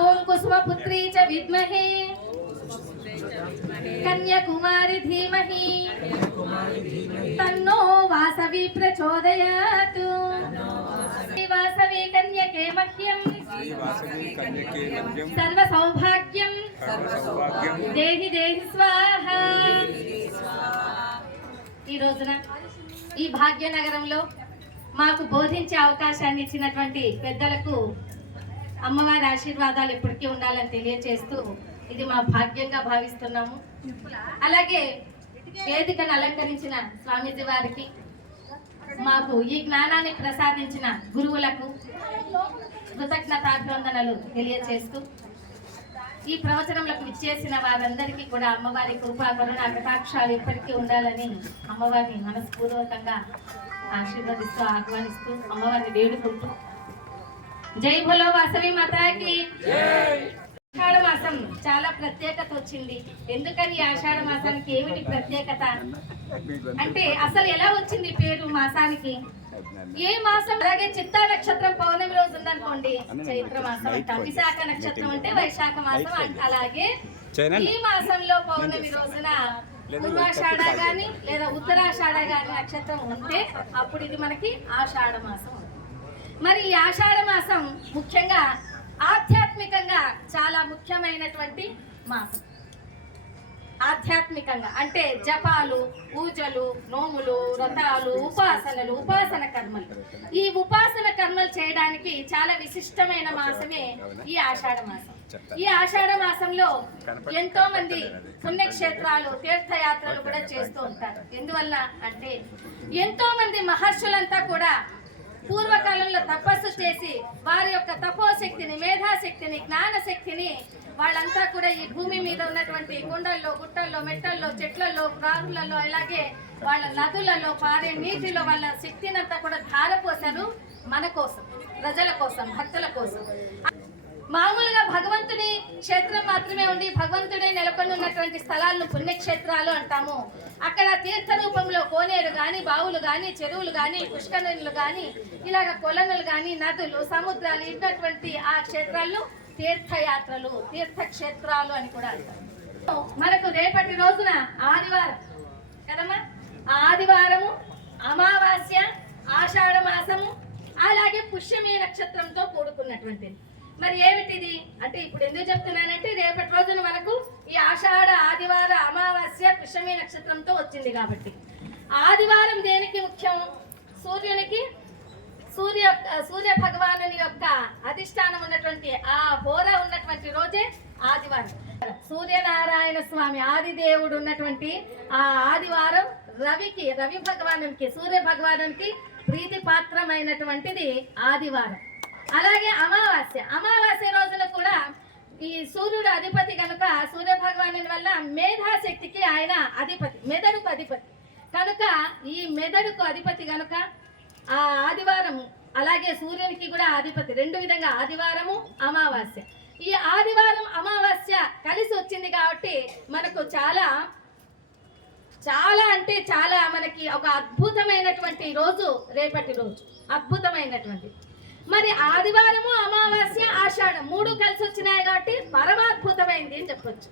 ఓం కుసుమపుత్రీ చ విద్మహే. కన్యాకుమారి ధీమహి. తన్నో వాసవి ప్రచోదయాత్. వాసవి కన్యకే మహ్యం సర్వ సౌభాగ్యం దేహి దేహి స్వాహ. ఈ రోజున ఈ భాగ్యనగరంలో మాకు బోధించే అవకాశాన్ని ఇచ్చినటువంటి పెద్దలకు అమ్మవారి ఆశీర్వాదాలు ఎప్పటికీ ఉండాలని తెలియచేస్తూ ఇది మా భాగ్యంగా భావిస్తున్నాము. అలాగే వేదికను అలంకరించిన స్వామీజీ వారికి మాకు ఈ జ్ఞానాన్ని ప్రసాదించిన గురువులకు కృతజ్ఞతాభివందనలు తెలియచేస్తూ ఈ ప్రవచనములకు విచ్చేసిన వారందరికీ కూడా అమ్మవారి కృపా కరుణ కటాక్షాలు ఇప్పటికీ ఉండాలని అమ్మవారిని మనస్పూర్వకంగా ఆశీర్వదిస్తూ ఆహ్వానిస్తూ అమ్మవారిని వేడుకుంటూ. జై భలో వాసవి మాతాకి. ఆషాఢ మాసం చాలా ప్రత్యేకత వచ్చింది. ఎందుకని ఆషాఢ మాసానికి ఏమిటి ప్రత్యేకత? అంటే అసలు ఎలా వచ్చింది పేరు మాసానికి? ఏ మాసం అలాగే చిత్తా నక్షత్రం పౌర్ణమి రోజు ఉందనుకోండి. చైత్ర మాసం అంటాం విశాఖ నక్షత్రం అంటే వైశాఖ మాసం అంట అలాగే ఈ మాసంలో పౌర్ణమి రోజున పూర్వాషాఢ గాని లేదా ఉత్తరాషాఢ గాని నక్షత్రం ఉంటే అప్పుడు ఇది మనకి ఆషాఢ మాసం మరి ఈ ఆషాఢ మాసం ముఖ్యంగా ఆధ్యాత్మికంగా చాలా ముఖ్యమైనటువంటి మాసం. ఆధ్యాత్మికంగా అంటే జపాలు పూజలు నోములు వ్రతాలు ఉపాసనలు ఉపాసన కర్మలు. ఈ ఉపాసన కర్మలు చేయడానికి చాలా విశిష్టమైన మాసమే ఈ ఆషాఢ మాసం. ఈ ఆషాఢ మాసంలో ఎంతో మంది పుణ్యక్షేత్రాలు తీర్థయాత్రలు కూడా చేస్తూ ఉంటారు. ఎందువల్ల అంటే ఎంతో మంది మహర్షులంతా కూడా పూర్వకాలంలో తపస్సు చేసి వారి యొక్క తపోశక్తిని మేధాశక్తిని జ్ఞానశక్తిని వాళ్ళంతా కూడా ఈ భూమి మీద ఉన్నటువంటి కుండల్లో గుట్టల్లో మెట్టల్లో చెట్లలో ప్రారులలో అలాగే వాళ్ళ నదులలో పారే నీటిలో వాళ్ళ శక్తినంతా కూడా ధారపోశారు మన కోసం ప్రజల కోసం భక్తుల కోసం. మామూలుగా భగవంతుని క్షేత్రం మాత్రమే ఉండి భగవంతుడే నెలకొని ఉన్నటువంటి స్థలాలను పుణ్యక్షేత్రాలు అంటాము. అక్కడ తీర్థ కోనేరు గాని బావులు గాని చెరువులు గాని పుష్కరణులు గాని ఇలాగ కొలనులు గాని నదులు సముద్రాలు ఇన్నటువంటి ఆ క్షేత్రాలను తీర్థయాత్రలు తీర్థక్షేత్రాలు అని కూడా అంటారు. మనకు రేపటి రోజున ఆదివారం కదమ్మా? ఆదివారము అమావాస్య ఆషాఢ మాసము అలాగే పుష్యమి నక్షత్రంతో కూడుకున్నటువంటిది. మరి ఏమిటిది? అంటే ఇప్పుడు ఎందుకు చెప్తున్నానంటే రేపటి రోజున మనకు ఈ ఆషాఢ ఆదివార అమావాస్య పుష్యమి నక్షత్రంతో వచ్చింది కాబట్టి. ఆదివారం దేనికి ముఖ్యం? సూర్యునికి? సూర్య సూర్య భగవానుని యొక్క అధిష్టానం ఉన్నటువంటి ఆ హోర ఉన్నటువంటి రోజే ఆదివారం. సూర్యనారాయణ స్వామి ఆదిదేవుడు ఉన్నటువంటి ఆ ఆదివారం రవికి రవి భగవానునికి సూర్య భగవానునికి ప్రీతి పాత్రమైనటువంటిది ఆదివారం. అలాగే అమావాస్య. అమావాస్య రోజున కూడా ఈ సూర్యుడు అధిపతి కనుక సూర్య భగవాను వల్ల మేధాశక్తికి ఆయన అధిపతి. ఈ మెదడుకు అధిపతి కనుక ఆ ఆదివారం అలాగే సూర్యునికి కూడా అధిపతి రెండు విధంగా ఆదివారము అమావాస్య. ఈ ఆదివారం అమావాస్య కలిసి వచ్చింది కాబట్టి మనకు చాలా చాలా అంటే చాలా మనకి ఒక అద్భుతమైనటువంటి రోజు రేపటి రోజు. అద్భుతమైనటువంటి. మరి ఆదివారము అమావాస్య ఆషాఢం మూడు కలిసి వచ్చినాయి కాబట్టి పరమాద్భుతమైంది అని చెప్పొచ్చు.